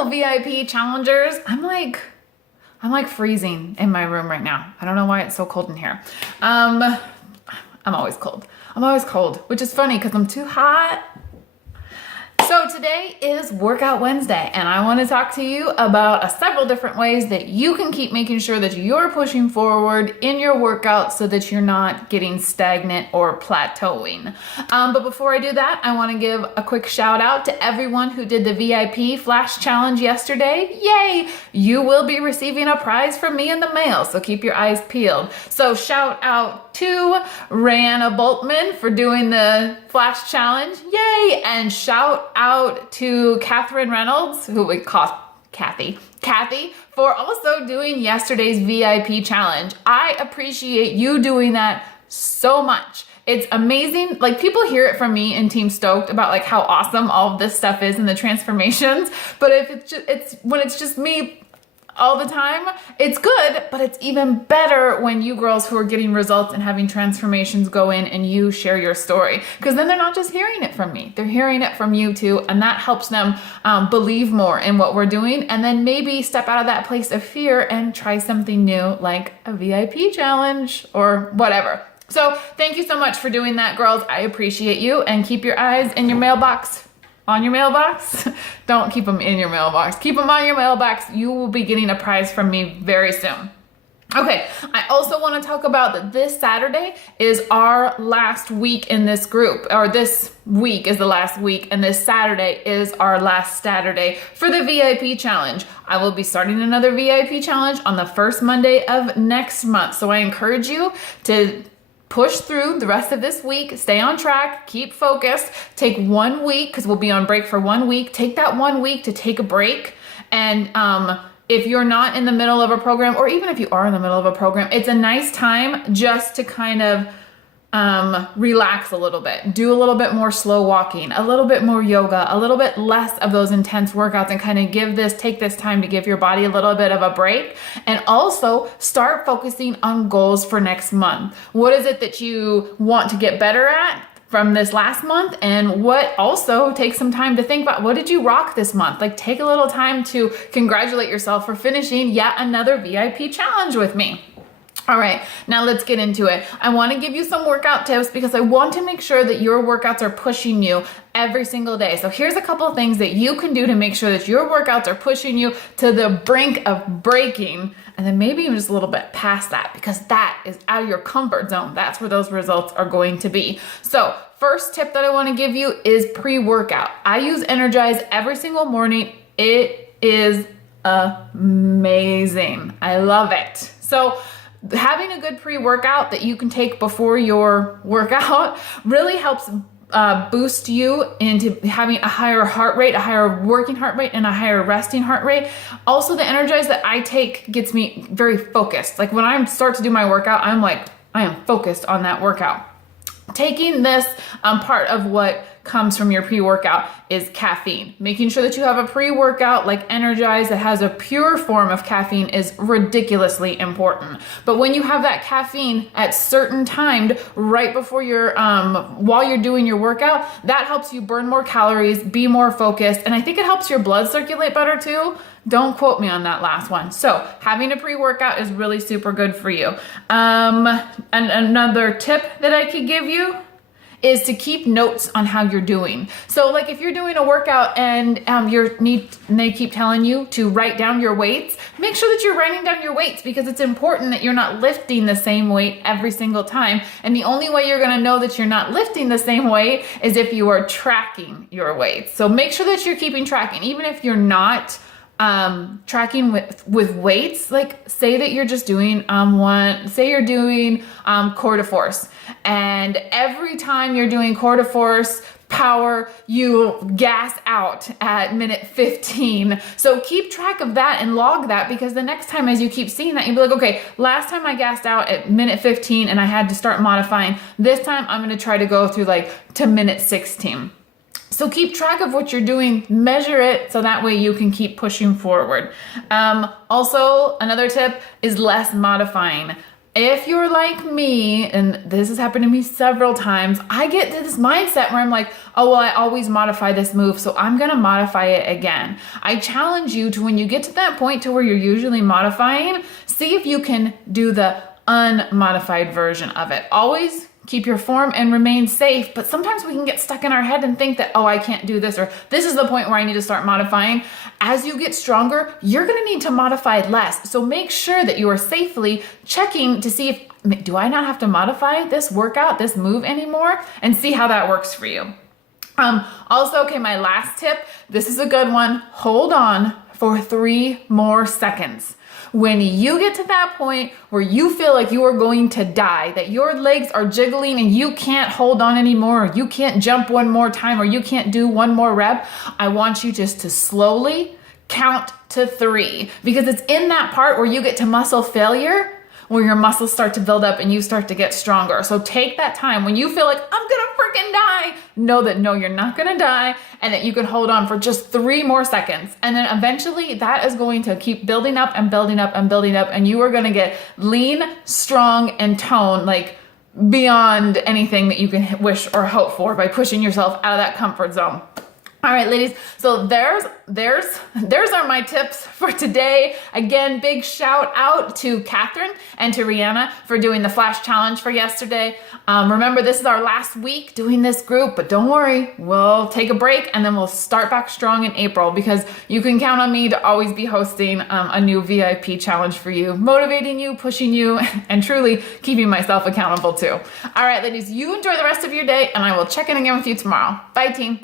Hello, VIP challengers. I'm like freezing in my room right now. I don't know why it's so cold in here. I'm always cold. I'm always cold, which is funny because I'm too hot. So today is Workout Wednesday, and I want to talk to you about several different ways that you can keep making sure that you're pushing forward in your workout so that you're not getting stagnant or plateauing. But before I do that, I want to give a quick shout out to everyone who did the VIP Flash Challenge yesterday. Yay! You will be receiving a prize from me in the mail, so keep your eyes peeled. So shout out to Rihanna Boltman for doing the Flash Challenge. Yay! And shout out to Catherine Reynolds, who we call Kathy, for also doing yesterday's VIP challenge. I appreciate you doing that so much. It's amazing. Like, people hear it from me in Team Stoked about like how awesome all of this stuff is and the transformations. But if when it's just me all the time, it's good, but it's even better when you girls who are getting results and having transformations go in and you share your story, because then they're not just hearing it from me, they're hearing it from you too, and that helps them believe more in what we're doing, and then maybe step out of that place of fear and try something new like a VIP challenge or whatever. So thank you so much for doing that, girls. I appreciate you, and keep your eyes in your mailbox. On your mailbox? Don't keep them in your mailbox. Keep them on your mailbox. You will be getting a prize from me very soon. Okay, I also want to talk about that this Saturday is our last week in this group, or this week is the last week, and this Saturday is our last Saturday for the VIP challenge. I will be starting another VIP challenge on the first Monday of next month. So I encourage you to push through the rest of this week, stay on track, keep focused, take 1 week, because we'll be on break for 1 week. Take that 1 week to take a break. And if you're not in the middle of a program, or even if you are in the middle of a program, it's a nice time just to kind of relax a little bit, do a little bit more slow walking, a little bit more yoga, a little bit less of those intense workouts, and kind of take this time to give your body a little bit of a break. And also start focusing on goals for next month. What is it that you want to get better at from this last month? And what also take some time to think about, what did you rock this month? Like, take a little time to congratulate yourself for finishing yet another VIP challenge with me. All right, now let's get into it. I want to give you some workout tips because I want to make sure that your workouts are pushing you every single day. So here's a couple of things that you can do to make sure that your workouts are pushing you to the brink of breaking, and then maybe even just a little bit past that, because that is out of your comfort zone. That's where those results are going to be. So first tip that I want to give you is pre-workout. I use Energize every single morning. It is amazing. I love it. So having a good pre-workout that you can take before your workout really helps boost you into having a higher heart rate, a higher working heart rate, and a higher resting heart rate. Also, the Energize that I take gets me very focused. Like, when I start to do my workout, I'm like, I am focused on that workout. Taking this part of what comes from your pre-workout is caffeine. Making sure that you have a pre-workout like Energize that has a pure form of caffeine is ridiculously important. But when you have that caffeine at certain timed right before your while you're doing your workout, that helps you burn more calories, be more focused, and I think it helps your blood circulate better too. Don't quote me on that last one. So having a pre-workout is really super good for you. And another tip that I could give you is to keep notes on how you're doing. So like, if you're doing a workout and they keep telling you to write down your weights, make sure that you're writing down your weights, because it's important that you're not lifting the same weight every single time. And the only way you're gonna know that you're not lifting the same weight is if you are tracking your weights. So make sure that you're keeping tracking, even if you're not tracking with weights. Like, say that you're just doing say you're doing core to force, and every time you're doing core to force power, you gas out at minute 15. So keep track of that and log that, because the next time as you keep seeing that, you'll be like, okay, last time I gassed out at minute 15 and I had to start modifying. This time I'm going to try to go through to minute 16. So keep track of what you're doing, measure it, so that way you can keep pushing forward. Also, another tip is less modifying. if you're like me, and this has happened to me several times, I get to this mindset where I'm like, oh, well, I always modify this move, so I'm gonna modify it again. I challenge you to, when you get to that point to where you're usually modifying, see if you can do the unmodified version of it. Always keep your form and remain safe, but sometimes we can get stuck in our head and think that, oh, I can't do this, or this is the point where I need to start modifying. As you get stronger, you're gonna need to modify less. So make sure that you are safely checking to see if, do I not have to modify this workout, this move anymore? And see how that works for you. Also, okay, my last tip, this is a good one. Hold on for 3 more seconds. When you get to that point where you feel like you are going to die, that your legs are jiggling and you can't hold on anymore, or you can't jump one more time, or you can't do one more rep, I want you just to slowly count to 3, because it's in that part where you get to muscle failure, where your muscles start to build up and you start to get stronger. So take that time. When you feel like, I'm gonna freaking die, know that no, you're not gonna die, and that you can hold on for just 3 more seconds. And then eventually that is going to keep building up and building up and building up, and you are gonna get lean, strong, and toned, like beyond anything that you can wish or hope for by pushing yourself out of that comfort zone. All right, ladies, so there's are my tips for today. Again, big shout out to Catherine and to Rihanna for doing the flash challenge for yesterday. Remember, this is our last week doing this group, but don't worry, we'll take a break and then we'll start back strong in April, because you can count on me to always be hosting a new VIP challenge for you, motivating you, pushing you, and truly keeping myself accountable too. All right, ladies, you enjoy the rest of your day, and I will check in again with you tomorrow. Bye, team.